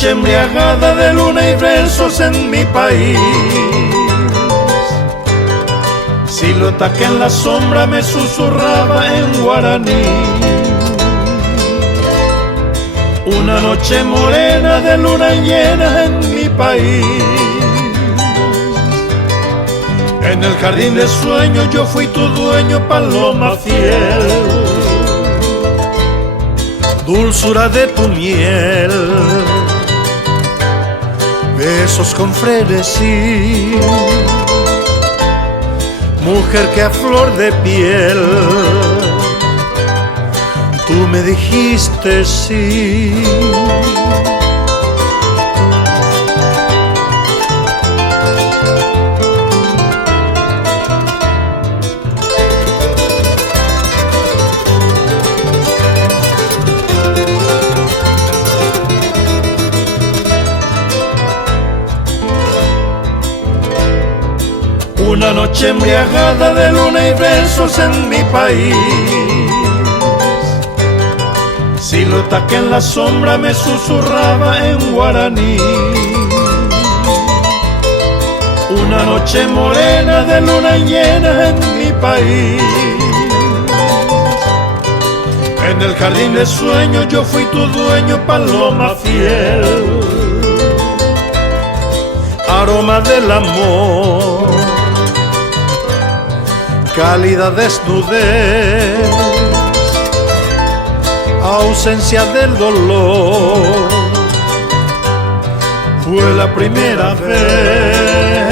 noche embriagada de luna y versos en mi país, silueta que en la sombra me susurraba en guaraní. Una noche morena de luna llena en mi país, en el jardín de sueños yo fui tu dueño, paloma fiel. Dulzura de tu miel, besos con frenesí, mujer que a flor de piel tú me dijiste sí. Una noche embriagada de luna y besos en mi país, silueta que en la sombra me susurraba en guaraní. Una noche morena de luna llena en mi país, en el jardín de sueños yo fui tu dueño, paloma fiel. Aroma del amor, cálida desnudez, ausencia del dolor, fue la primera vez.